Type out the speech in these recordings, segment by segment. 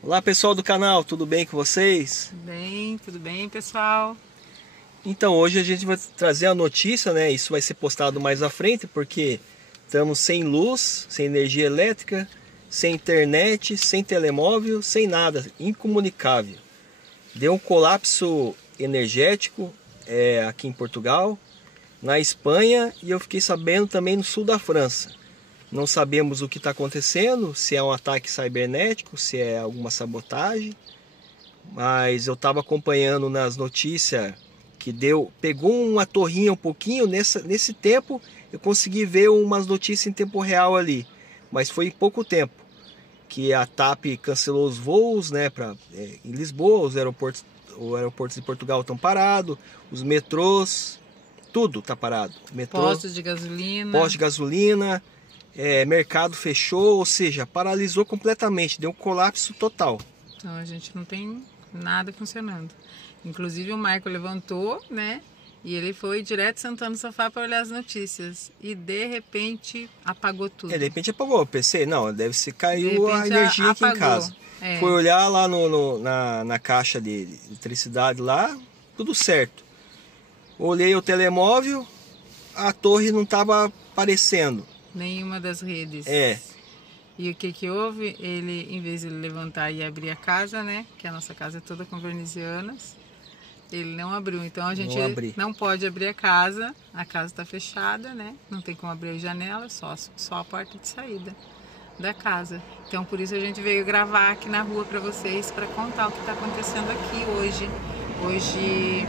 Olá pessoal do canal, tudo bem com vocês? Tudo bem pessoal? Então hoje a gente vai trazer a notícia, né? Isso vai ser postado mais à frente porque estamos sem luz, sem energia elétrica, sem internet, sem telemóvel, sem nada, incomunicável. Deu um colapso energético aqui em Portugal, na Espanha e eu fiquei sabendo também no sul da França. Não sabemos o que está acontecendo, se é um ataque cibernético, se é alguma sabotagem, mas eu estava acompanhando nas notícias que pegou uma torrinha um pouquinho, nesse tempo eu consegui ver umas notícias em tempo real ali, mas foi em pouco tempo que a TAP cancelou os voos, né, em Lisboa, os aeroportos de Portugal estão parados, os metrôs, tudo está parado. Postos de gasolina. Mercado fechou, ou seja, paralisou completamente, deu um colapso total. Então a gente não tem nada funcionando. Inclusive o Marco levantou, né? E ele foi direto sentando no sofá para olhar as notícias. E de repente apagou tudo. De repente apagou. Eu pensei, não, caiu a energia aqui em casa. Foi olhar lá na caixa de eletricidade lá, tudo certo. Olhei o telemóvel, a torre não estava aparecendo. Nenhuma das redes. E o que houve? Ele, em vez de ele levantar e abrir a casa, né? Que a nossa casa é toda com venezianas, ele não abriu. Então a gente não pode abrir a casa está fechada, né? Não tem como abrir a janela, só a porta de saída da casa. Então por isso a gente veio gravar aqui na rua para vocês, para contar o que está acontecendo aqui hoje. Hoje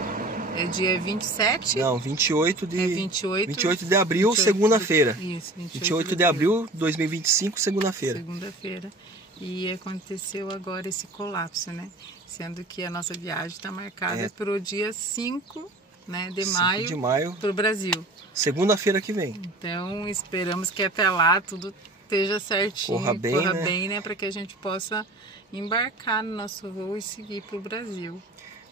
é dia 27? Não, 28 de abril, 28 segunda-feira. Isso, 28 de abril de 2025, segunda-feira. Segunda-feira. E aconteceu agora esse colapso, né? Sendo que a nossa viagem está marcada para o dia 5, né, de maio para o Brasil. Segunda-feira que vem. Então esperamos que até lá tudo esteja certinho, corra bem, né? Para que a gente possa embarcar no nosso voo e seguir para o Brasil.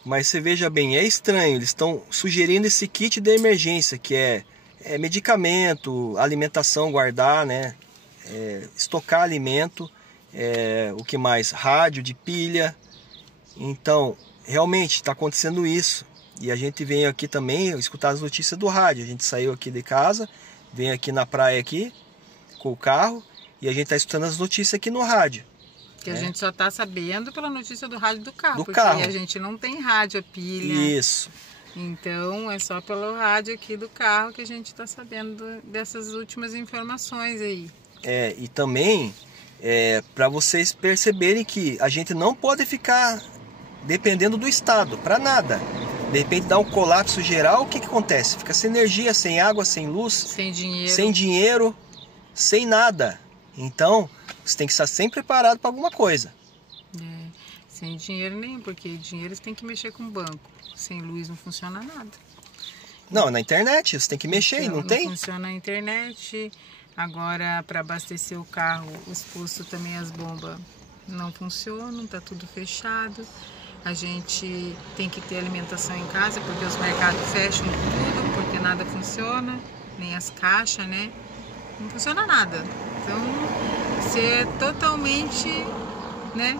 Mas você veja bem, é estranho, eles estão sugerindo esse kit de emergência, que é medicamento, alimentação, guardar, né? Estocar alimento, o que mais? Rádio de pilha. Então, realmente está acontecendo isso. E a gente veio aqui também escutar as notícias do rádio. A gente saiu aqui de casa, veio aqui na praia aqui, com o carro, e a gente está escutando as notícias aqui no rádio. Que a gente só está sabendo pela notícia do rádio do carro. Porque a gente não tem rádio a pilha. Isso. Então é só pelo rádio aqui do carro que a gente está sabendo dessas últimas informações aí. E também para vocês perceberem que a gente não pode ficar dependendo do Estado para nada. De repente dá um colapso geral, o que acontece? Fica sem energia, sem água, sem luz, sem dinheiro, sem nada. Então você tem que estar sempre preparado para alguma coisa. Sem dinheiro nenhum, porque dinheiro você tem que mexer com o banco. Sem luz não funciona nada. Não, na internet você tem que mexer e não tem? Não funciona a internet. Agora, para abastecer o carro, os postos também, as bombas não funcionam, está tudo fechado. A gente tem que ter alimentação em casa, porque os mercados fecham tudo, porque nada funciona, nem as caixas, né? Não funciona nada. Então, você é totalmente, né,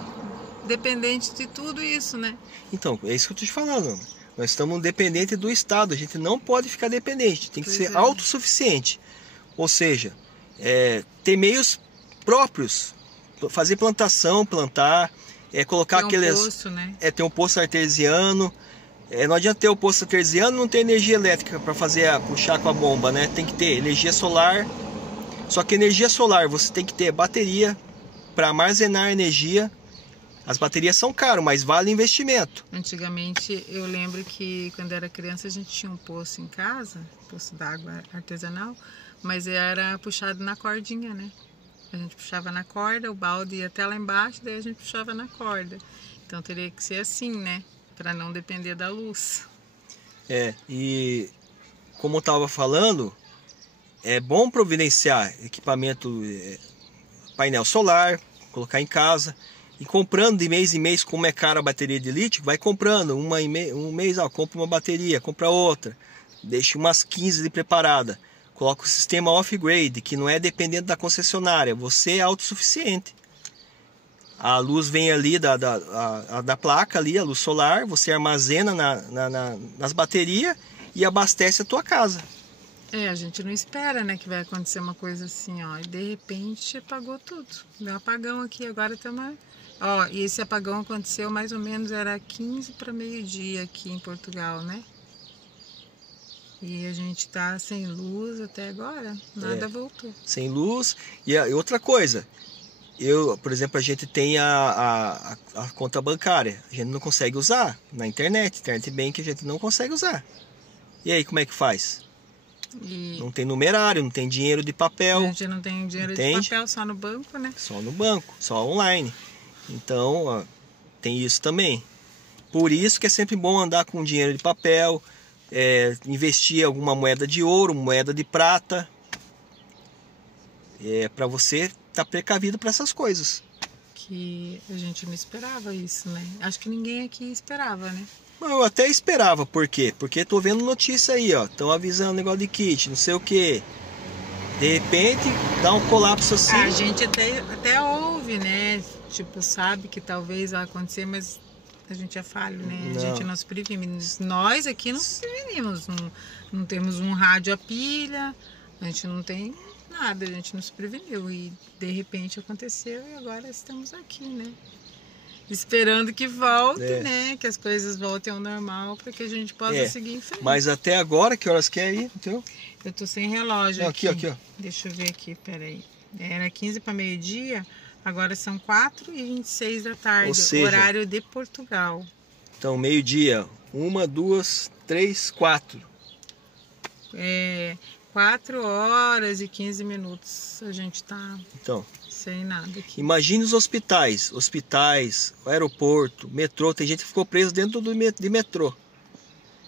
dependente de tudo isso, né? Então, é isso que eu estou te falando. Nós estamos dependentes do Estado. A gente não pode ficar dependente. Tem que ser autossuficiente. Ou seja, ter meios próprios. Fazer plantação, plantar, colocar poço, né? Ter um poço artesiano. Não adianta ter o poço artesiano e não ter energia elétrica para puxar com a bomba, né? Tem que ter energia solar. Só que energia solar você tem que ter bateria para armazenar energia. As baterias são caras, mas vale investimento. Antigamente eu lembro que quando era criança a gente tinha um poço em casa, poço d'água artesanal, mas era puxado na cordinha, né? A gente puxava na corda, o balde ia até lá embaixo, daí a gente puxava na corda. Então teria que ser assim, né? Para não depender da luz. E como eu estava falando, é bom providenciar equipamento, painel solar, colocar em casa. E comprando de mês em mês, como é cara a bateria de lítio, vai comprando. Um mês, compra uma bateria, compra outra. Deixa umas 15 de preparada. Coloca o sistema off-grade, que não é dependente da concessionária. Você é autossuficiente. A luz vem ali da placa, ali, a luz solar, você armazena nas baterias e abastece a tua casa. A gente não espera, né, que vai acontecer uma coisa assim, ó, e de repente apagou tudo. Deu um apagão aqui, agora estamos... Ó, e esse apagão aconteceu mais ou menos, era 15 para meio-dia aqui em Portugal, né? E a gente tá sem luz até agora, nada voltou. Sem luz. E outra coisa, por exemplo, a gente tem a conta bancária, a gente não consegue usar na internet bank a gente não consegue usar. E aí, como é que faz? Não tem numerário, não tem dinheiro de papel. A gente não tem dinheiro de papel, só no banco, né? Só no banco, só online. Então, ó, tem isso também. Por isso que é sempre bom andar com dinheiro de papel, investir em alguma moeda de ouro, moeda de prata, para você estar precavido para essas coisas. Que a gente não esperava isso, né? Acho que ninguém aqui esperava, né? Eu até esperava, por quê? Porque tô vendo notícia aí, ó, estão avisando negócio de kit, não sei o que. De repente, dá um colapso assim. A gente até ouve, né? Tipo, sabe que talvez vai acontecer, mas a gente é falho, né? A gente não se previne. Nós aqui não se prevenimos. Não temos um rádio a pilha, a gente não tem nada, a gente não se preveniu. E de repente aconteceu e agora estamos aqui, né? Esperando que volte, né? Que as coisas voltem ao normal para que a gente possa seguir em frente. Mas até agora, que horas que é aí? Então? Eu tô sem relógio. Não, aqui, ó. Deixa eu ver aqui, peraí. Era 15 para meio-dia, agora são 4h26 da tarde, ou seja, horário de Portugal. Então, meio-dia, 1, 2, 3, 4. 4 horas e 15 minutos a gente tá sem nada aqui. Imagine os hospitais, o aeroporto, metrô. Tem gente que ficou preso dentro de metrô.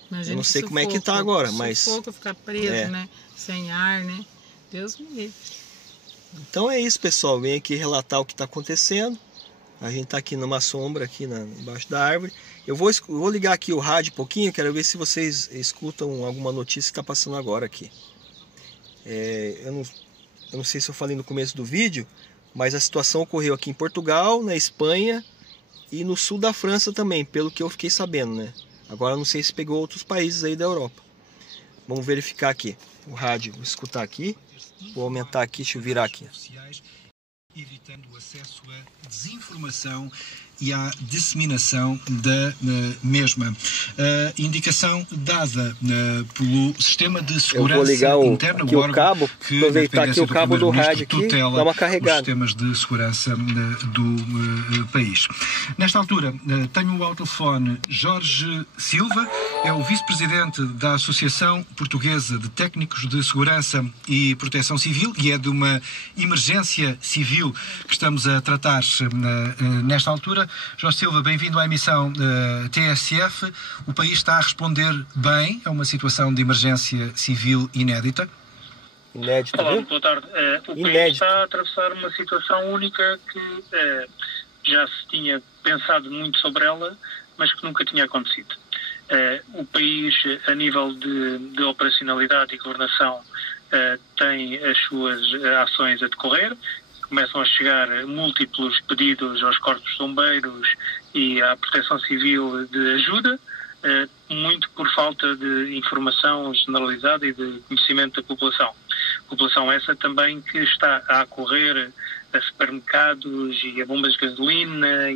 Imagina, eu não sei como é que tá agora, mas... Sufoco ficar preso, né? Sem ar, né? Deus me livre. Então é isso, pessoal. Vem aqui relatar o que está acontecendo. A gente está aqui numa sombra, aqui embaixo da árvore. Eu vou ligar aqui o rádio um pouquinho, quero ver se vocês escutam alguma notícia que está passando agora aqui. Eu não sei se eu falei no começo do vídeo, mas a situação ocorreu aqui em Portugal, na Espanha e no sul da França também, pelo que eu fiquei sabendo, né? Agora eu não sei se pegou outros países aí da Europa. Vamos verificar aqui o rádio, vou escutar aqui. Vou aumentar aqui, deixa eu virar aqui. Evitando o acesso à desinformação e à disseminação da mesma. Indicação dada pelo Sistema de Segurança Eu vou ligar Interna, aqui o cabo, aproveitar aqui o cabo do rádio aqui, dá uma carregada. Os sistemas de segurança do país. Nesta altura, tenho ao telefone Jorge Silva, é o vice-presidente da Associação Portuguesa de Técnicos de Segurança e Proteção Civil e é de uma emergência civil que estamos a tratar nesta altura. Jorge Silva, bem-vindo à emissão TSF. O país está a responder bem a uma situação de emergência civil inédita? Inédita, olá, boa tarde. O país está a atravessar uma situação única que já se tinha pensado muito sobre ela, mas que nunca tinha acontecido. O país, a nível de operacionalidade e governação, tem as suas ações a decorrer. Começam a chegar múltiplos pedidos aos corpos de bombeiros e à proteção civil de ajuda, muito por falta de informação generalizada e de conhecimento da população. População essa também que está a acorrer a supermercados e a bombas de gasolina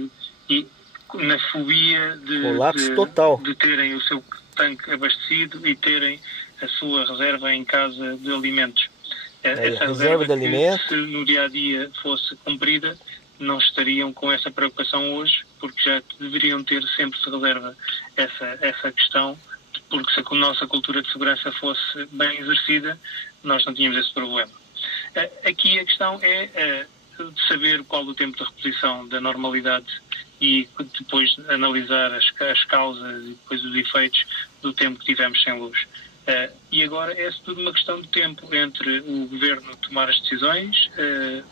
e na fobia de terem o seu tanque abastecido e terem a sua reserva em casa de alimentos. Essa reserva de alimentos, se no dia-a-dia fosse cumprida, não estariam com essa preocupação hoje, porque já deveriam ter sempre de reserva essa questão, porque se a nossa cultura de segurança fosse bem exercida, nós não tínhamos esse problema. Aqui a questão é de saber qual o tempo de reposição da normalidade e depois analisar as causas e depois os efeitos do tempo que tivemos sem luz. E agora é tudo uma questão de tempo entre o Governo tomar as decisões,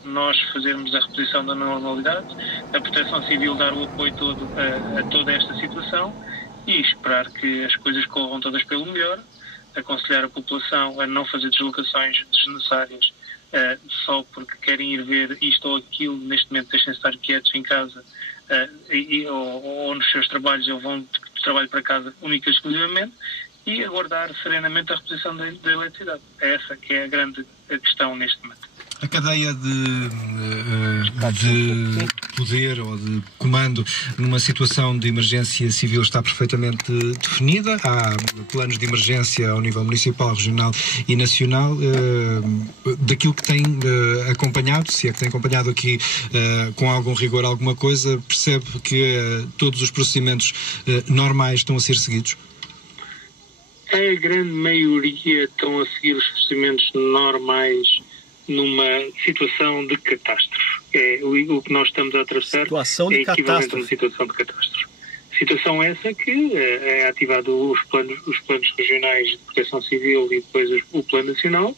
nós fazermos a reposição da normalidade, a Proteção Civil dar o apoio todo a toda esta situação e esperar que as coisas corram todas pelo melhor, aconselhar a população a não fazer deslocações desnecessárias só porque querem ir ver isto ou aquilo, neste momento deixem-se estar quietos em casa ou nos seus trabalhos, ou vão de trabalho para casa única e exclusivamente, e aguardar serenamente a reposição da eletricidade. É essa que é a grande questão neste momento. A cadeia de poder ou de comando numa situação de emergência civil está perfeitamente definida. Há planos de emergência ao nível municipal, regional e nacional. Daquilo que tem acompanhado, se é que tem acompanhado aqui com algum rigor alguma coisa, percebe que todos os procedimentos normais estão a ser seguidos? A grande maioria estão a seguir os procedimentos normais numa situação de catástrofe. O que nós estamos a atravessar é equivalente a uma situação de catástrofe. Situação essa que é ativado os planos regionais de proteção civil e depois o plano nacional,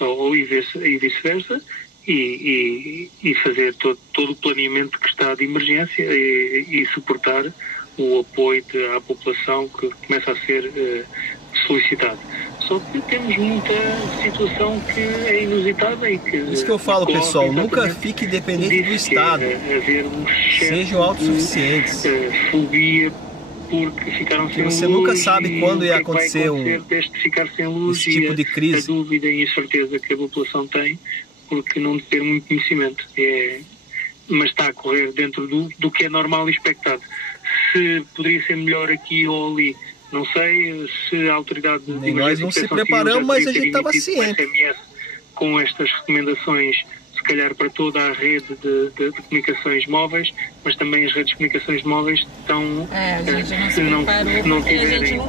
ou e vice-versa, e fazer todo o planeamento que está de emergência e suportar o apoio à população que começa a ser solicitado. Só que temos muita situação que é inusitada e que... Isso que eu falo, pessoal, nunca fique dependente do Estado. Sejam autossuficientes. Fobia porque ficaram sem luz. Você nunca sabe quando ia acontecer ficar sem luz, esse tipo de crise. A dúvida e a certeza que a população tem porque não ter muito conhecimento. Mas está a correr dentro do que é normal e expectado. Se poderia ser melhor aqui ou ali, não sei. Se a autoridade de nós não se preparamos, mas a gente estava ciente. Com estas recomendações, se calhar para toda a rede de comunicações móveis, mas também as redes de comunicações móveis estão, se não tiverem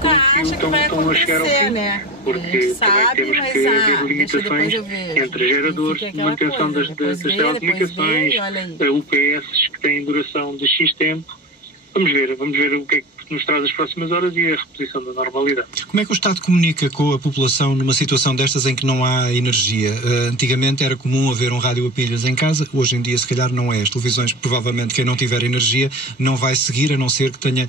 estão a chegar ao fim, né? Porque também temos que haver limitações entre geradores, manutenção das telecomunicações, UPS que têm duração de X tempo. Vamos ver o que é que nos traz as próximas horas e a reposição da normalidade. Como é que o Estado comunica com a população numa situação destas em que não há energia? Antigamente era comum haver um rádio a pilhas em casa, hoje em dia se calhar não é. As televisões, provavelmente quem não tiver energia não vai seguir, a não ser que tenha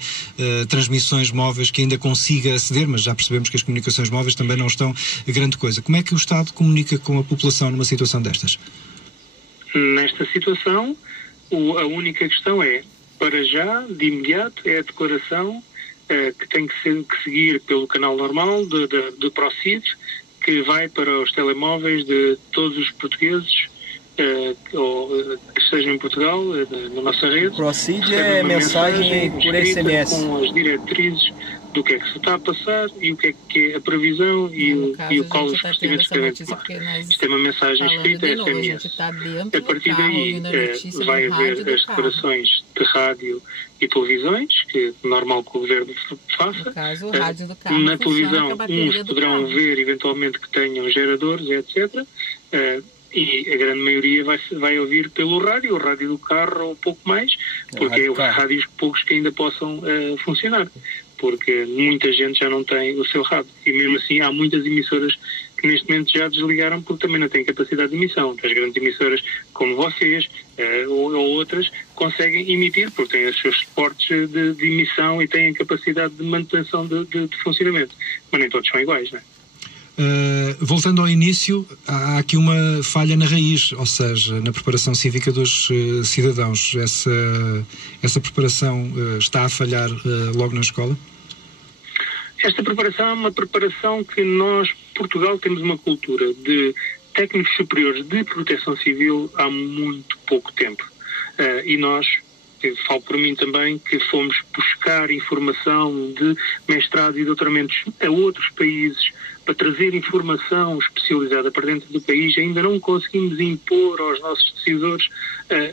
transmissões móveis que ainda consiga aceder, mas já percebemos que as comunicações móveis também não estão grande coisa. Como é que o Estado comunica com a população numa situação destas? Nesta situação, a única questão é, para já, de imediato, é a declaração que tem que seguir pelo canal normal de ProSID, que vai para os telemóveis de todos os portugueses que estejam em Portugal, na nossa rede. ProSID é mensagem por SMS. Com as diretrizes do que é que se está a passar e o que é a previsão e qual os procedimentos que devem tomar. Isto é uma mensagem escrita, SMS. A partir daí vai haver as declarações de rádio e televisões, que é normal que o Governo faça. Na televisão, uns poderão ver eventualmente que tenham geradores, etc. E a grande maioria vai ouvir pelo rádio, o rádio do carro ou um pouco mais, porque é os rádios poucos que ainda possam funcionar, porque muita gente já não tem o seu rádio. E mesmo assim há muitas emissoras que neste momento já desligaram porque também não têm capacidade de emissão. As grandes emissoras como vocês ou outras conseguem emitir porque têm os seus suportes de emissão e têm capacidade de manutenção de funcionamento. Mas nem todos são iguais, não é? Voltando ao início, há aqui uma falha na raiz, ou seja, na preparação cívica dos cidadãos. Essa preparação está a falhar logo na escola? Esta preparação é uma preparação que nós, Portugal, temos uma cultura de técnicos superiores de proteção civil há muito pouco tempo. E nós, eu falo por mim também, que fomos buscar informação de mestrados e doutoramentos a outros países para trazer informação especializada para dentro do país. Ainda não conseguimos impor aos nossos decisores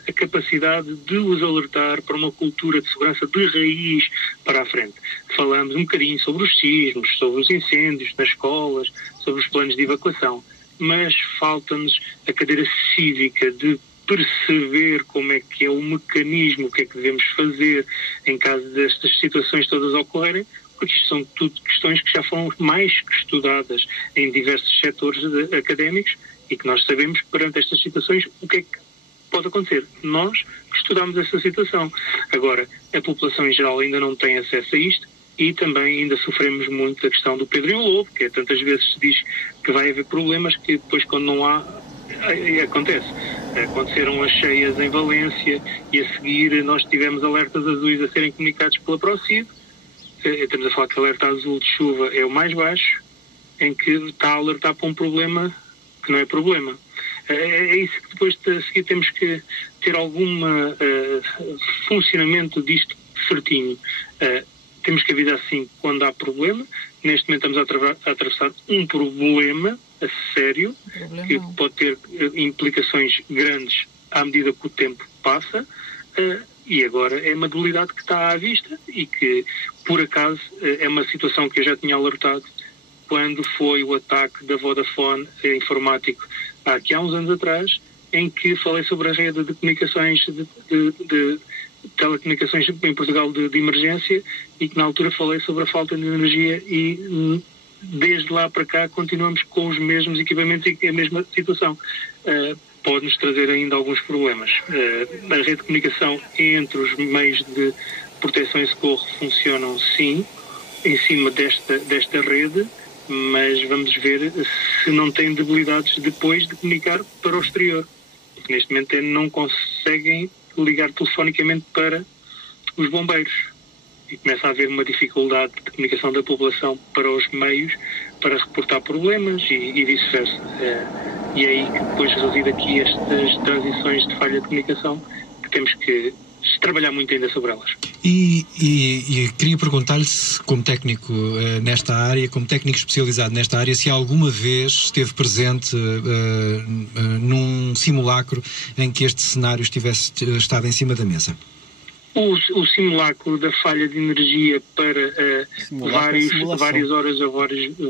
a capacidade de os alertar para uma cultura de segurança de raiz para a frente. Falamos um bocadinho sobre os sismos, sobre os incêndios nas escolas, sobre os planos de evacuação, mas falta-nos a cadeira cívica de perceber como é que é o mecanismo, o que é que devemos fazer em caso destas situações todas ocorrerem, porque isto são tudo questões que já foram mais que estudadas em diversos setores académicos e que nós sabemos perante estas situações o que é que pode acontecer. Nós estudamos essa situação. Agora, a população em geral ainda não tem acesso a isto e também ainda sofremos muito da questão do Pedro e o Lobo, que tantas vezes se diz que vai haver problemas que depois, quando não há acontece. Aconteceram as cheias em Valência e a seguir nós tivemos alertas azuis a serem comunicados pela ProCid. Estamos a falar que o alerta azul de chuva é o mais baixo, em que está a alertar para um problema que não é problema. É isso que depois a seguir temos que ter algum funcionamento disto certinho. Temos que avisar assim quando há problema. Neste momento estamos a atravessar um problema a sério, que pode ter implicações grandes à medida que o tempo passa, e agora é uma debilidade que está à vista e que, por acaso, é uma situação que eu já tinha alertado quando foi o ataque da Vodafone informático há uns anos atrás, em que falei sobre a rede de comunicações, de telecomunicações em Portugal de emergência, e que na altura falei sobre a falta de energia, e desde lá para cá continuamos com os mesmos equipamentos e a mesma situação. Pode-nos trazer ainda alguns problemas. A rede de comunicação entre os meios de proteção e socorro funcionam sim, em cima desta rede, mas vamos ver se não tem debilidades depois de comunicar para o exterior. Porque neste momento não conseguem ligar telefonicamente para os bombeiros. E começa a haver uma dificuldade de comunicação da população para os meios, para reportar problemas e vice-versa. E é aí que depois reside aqui estas transições de falha de comunicação, que temos que trabalhar muito ainda sobre elas. E queria perguntar-lhe se, como técnico nesta área, como técnico especializado nesta área, se alguma vez esteve presente num simulacro em que este cenário tivesse estado em cima da mesa. O simulacro da falha de energia para várias horas ou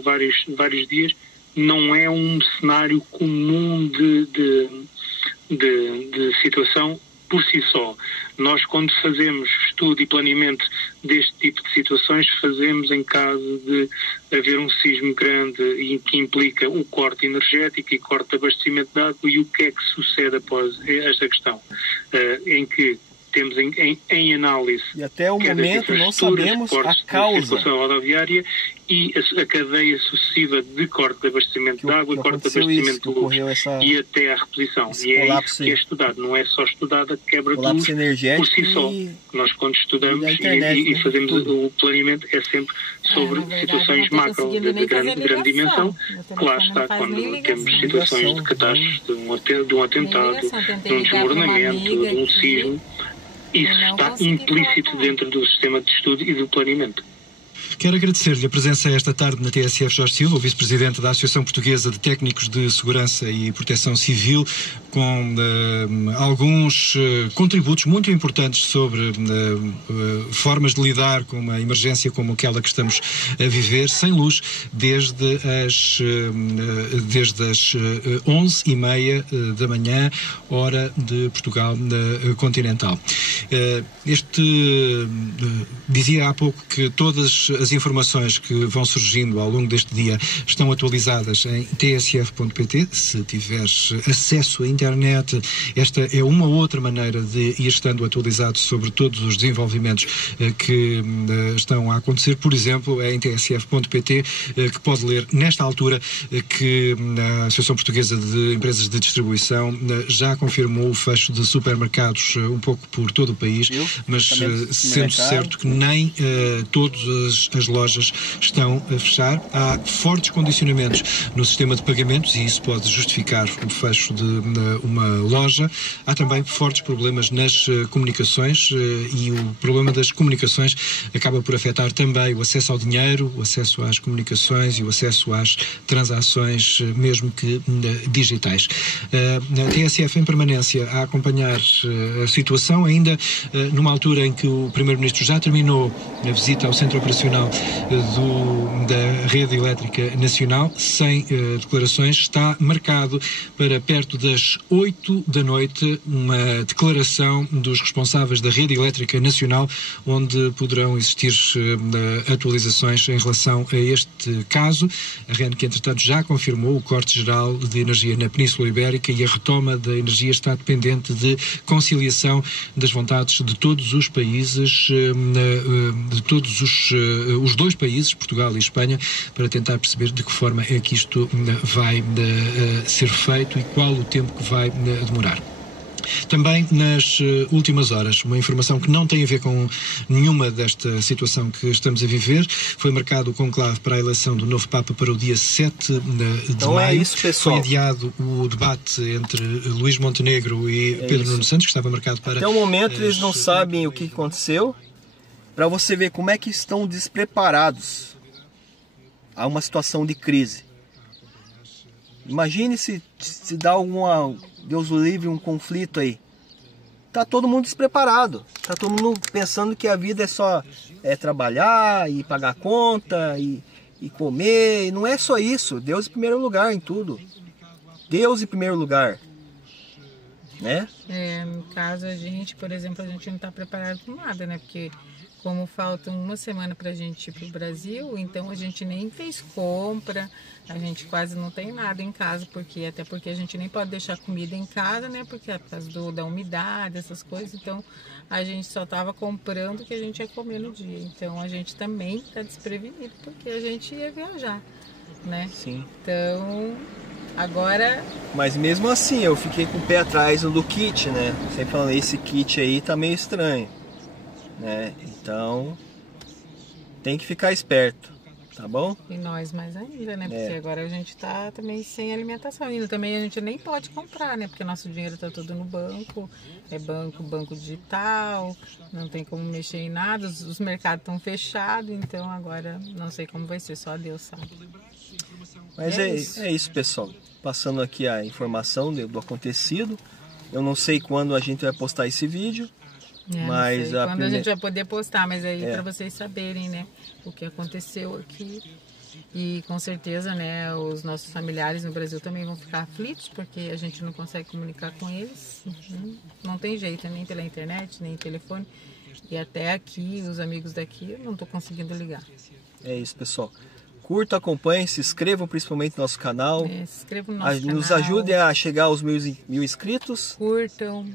vários dias não é um cenário comum de situação por si só. Nós, quando fazemos estudo e planeamento deste tipo de situações, fazemos em caso de haver um sismo grande e que implica o corte energético e corte de abastecimento de água, e o que é que sucede após esta questão, em que temos em análise, e até o momento não sabemos a causa da circulação rodoviária e a cadeia sucessiva de corte de abastecimento de água e corte de abastecimento de luz, e até à reposição. E é isso que é estudado, não é só estudada a quebra de luz por si só. Nós, quando estudamos e fazemos o planeamento, é sempre sobre situações macro de grande dimensão. Claro está, quando temos situações de catástrofe, de um atentado, de um desmoronamento, de um sismo, isso está implícito dentro do sistema de estudo e do planeamento. Quero agradecer-lhe a presença esta tarde na TSF, Jorge Silva, o vice-presidente da Associação Portuguesa de Técnicos de Segurança e Proteção Civil, com alguns contributos muito importantes sobre formas de lidar com uma emergência como aquela que estamos a viver, sem luz, desde as 11h30 da manhã, hora de Portugal continental. Dizia há pouco que todas as informações que vão surgindo ao longo deste dia estão atualizadas em tsf.pt. Se tiveres acesso à internet, esta é uma outra maneira de ir estando atualizado sobre todos os desenvolvimentos que estão a acontecer. Por exemplo, é em tsf.pt que pode ler nesta altura que a Associação Portuguesa de Empresas de Distribuição já confirmou o fecho de supermercados um pouco por todo o país, mas sendo certo que nem todas as lojas estão a fechar. Há fortes condicionamentos no sistema de pagamentos e isso pode justificar o fecho de uma loja. Há também fortes problemas nas comunicações e o problema das comunicações acaba por afetar também o acesso ao dinheiro, o acesso às comunicações e o acesso às transações, mesmo que digitais. A TSF em permanência a acompanhar a situação, ainda numa altura em que o Primeiro-Ministro já terminou a visita ao Centro Operacional da Rede Elétrica Nacional, sem declarações. Está marcado para perto das 8 da noite uma declaração dos responsáveis da Rede Elétrica Nacional, onde poderão existir atualizações em relação a este caso. A REN, que entretanto já confirmou o corte geral de energia na Península Ibérica, e a retoma da energia está dependente de conciliação das vontades de todos os países, de todos os os dois países, Portugal e Espanha, para tentar perceber de que forma é que isto vai ser feito e qual o tempo que vai demorar. Também nas últimas horas, uma informação que não tem a ver com nenhuma desta situação que estamos a viver, foi marcado o conclave para a eleição do novo Papa para o dia 7 de maio. É isso, pessoal. Foi adiado o debate entre Luís Montenegro e Pedro Nuno Santos, que estava marcado para... Até o momento eles não sabem o que aconteceu, para você ver como é que estão despreparados a uma situação de crise. Imagine se dá alguma, Deus o livre, um conflito aí. Tá todo mundo despreparado. Tá todo mundo pensando que a vida é só trabalhar e pagar conta e comer. E não é só isso. Deus em primeiro lugar em tudo. Deus em primeiro lugar. Né? No caso, a gente, por exemplo, a gente não está preparado para nada, né? Porque como faltam uma semana para a gente ir para o Brasil, então a gente nem fez compra, a gente quase não tem nada em casa, até porque a gente nem pode deixar comida em casa, né? Porque é por causa da umidade, essas coisas, então a gente só estava comprando o que a gente ia comer no dia. Então a gente também está desprevenido, porque a gente ia viajar, né? Sim. Então, agora... Mas mesmo assim, eu fiquei com o pé atrás do kit, né? Sempre falando, esse kit aí tá meio estranho. Né? Então tem que ficar esperto, tá bom? E nós mais ainda, né? Porque agora a gente tá também sem alimentação ainda. Também a gente nem pode comprar, né? Porque nosso dinheiro tá todo no banco. É banco digital, não tem como mexer em nada, os mercados estão fechados, então agora não sei como vai ser, só Deus sabe. Mas é isso, pessoal. Passando aqui a informação do acontecido. Eu não sei quando a gente vai postar esse vídeo. Mas quando a gente vai poder postar, mas aí para vocês saberem, né, o que aconteceu aqui. E com certeza, né, os nossos familiares no Brasil também vão ficar aflitos, porque a gente não consegue comunicar com eles. Não tem jeito, nem pela internet, nem telefone. E até aqui, os amigos daqui, eu não estou conseguindo ligar. É isso, pessoal. Curtam, acompanhem, se inscrevam principalmente no nosso canal. Se inscrevam no nosso canal. Nos ajudem a chegar aos 1.000 inscritos. Curtam.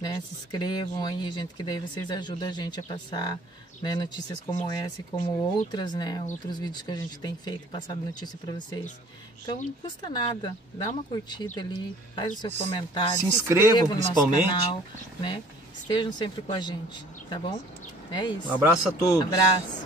Né, se inscrevam aí, gente, que daí vocês ajudam a gente a passar, né, notícias como essa e como outras, né, outros vídeos que a gente tem feito, passado notícia para vocês. Então não custa nada, dá uma curtida ali, faz o seu comentário, se inscrevam principalmente, no nosso canal, né, estejam sempre com a gente, tá bom? É isso. Um abraço a todos. Um abraço.